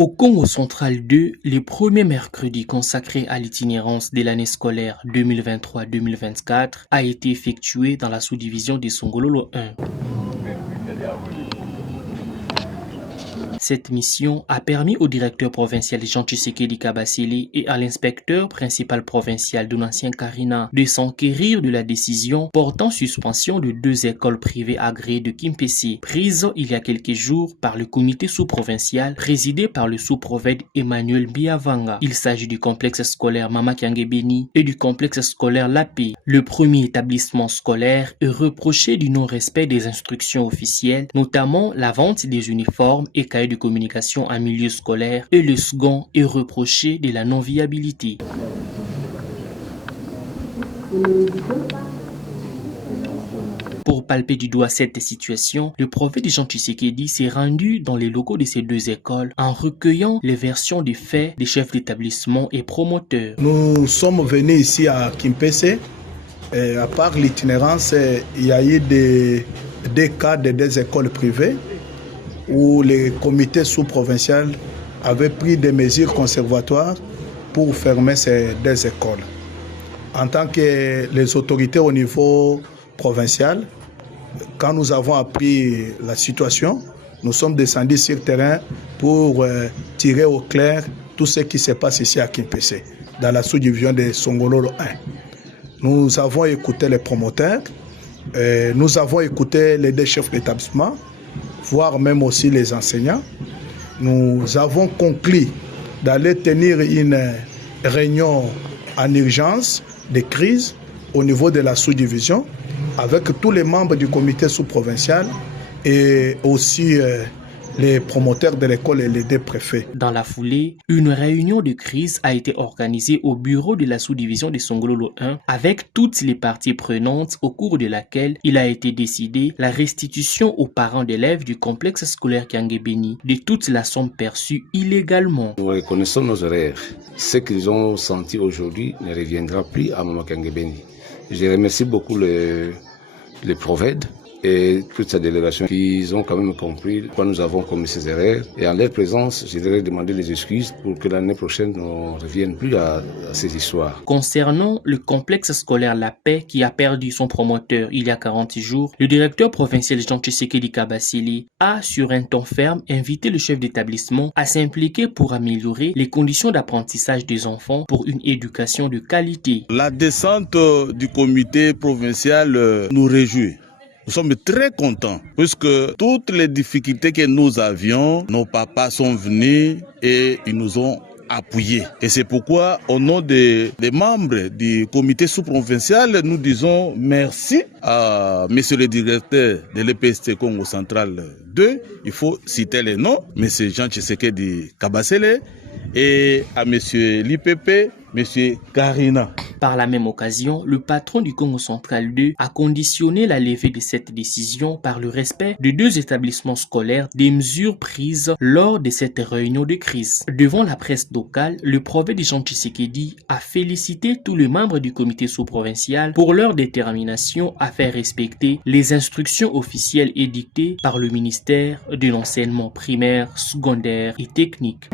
Au Congo central 2, les premiers mercredis consacrés à l'itinérance de l'année scolaire 2023-2024 a été effectué dans la sous-division de Songololo 1. Cette mission a permis au directeur provincial Jean Tshisekedi Kabasele et à l'inspecteur principal provincial Donatien Karina de s'enquérir de la décision portant suspension de 2 écoles privées agréées de Kimpese, prise il y a quelques jours par le comité sous-provincial présidé par le sous-prophète Emmanuel Biavanga. Il s'agit du complexe scolaire Mama Kiangebeni et du complexe scolaire Lapé. Le premier établissement scolaire est reproché du non-respect des instructions officielles, notamment la vente des uniformes et cahiers de communication en milieu scolaire, et le second est reproché de la non-viabilité. Pour palper du doigt cette situation, le prophète Jean Tshisekedi s'est rendu dans les locaux de ces 2 écoles en recueillant les versions des faits des chefs d'établissement et promoteurs. Nous sommes venus ici à Kimpese. Et à part l'itinérance, il y a eu des cas de 2 écoles privées où les comités sous-provinciaux avaient pris des mesures conservatoires pour fermer ces 2 écoles. En tant que les autorités au niveau provincial, quand nous avons appris la situation, nous sommes descendus sur le terrain pour tirer au clair tout ce qui se passe ici à Kimpese, dans la sous-division de Songololo 1. Nous avons écouté les promoteurs, nous avons écouté les 2 chefs d'établissement, voire même aussi les enseignants. Nous avons conclu d'aller tenir une réunion en urgence de crise au niveau de la sous-division avec tous les membres du comité sous-provincial et aussi les promoteurs de l'école et les 2 préfets. Dans la foulée, une réunion de crise a été organisée au bureau de la sous-division de Songololo 1 avec toutes les parties prenantes, au cours de laquelle il a été décidé la restitution aux parents d'élèves du complexe scolaire Kiangebeni de toute la somme perçue illégalement. Nous reconnaissons nos erreurs. Ce qu'ils ont senti aujourd'hui ne reviendra plus à Mama Kiangebeni. Je remercie beaucoup les prophètes et toute sa délégation qui ont quand même compris pourquoi nous avons commis ces erreurs. Et en leur présence, je leur ai demandé des excuses pour que l'année prochaine, on ne revienne plus à ces histoires. Concernant le complexe scolaire La Paix qui a perdu son promoteur il y a 40 jours, le directeur provincial Jean Tshisekedi Kabasele a, sur un ton ferme, invité le chef d'établissement à s'impliquer pour améliorer les conditions d'apprentissage des enfants pour une éducation de qualité. La descente du comité provincial nous réjouit. Nous sommes très contents puisque toutes les difficultés que nous avions, nos papas sont venus et ils nous ont appuyés. Et c'est pourquoi, au nom des membres du comité sous-provincial, nous disons merci à monsieur le directeur de l'EPST Congo Central 2. Il faut citer les noms, monsieur Jean Tshisekedi Kabasele et à monsieur l'IPP, monsieur Karina. Par la même occasion, le patron du Congo central 2 a conditionné la levée de cette décision par le respect de 2 établissements scolaires des mesures prises lors de cette réunion de crise. Devant la presse locale, le prophète Jean Tshisekedi a félicité tous les membres du comité sous-provincial pour leur détermination à faire respecter les instructions officielles édictées par le ministère de l'enseignement primaire, secondaire et technique.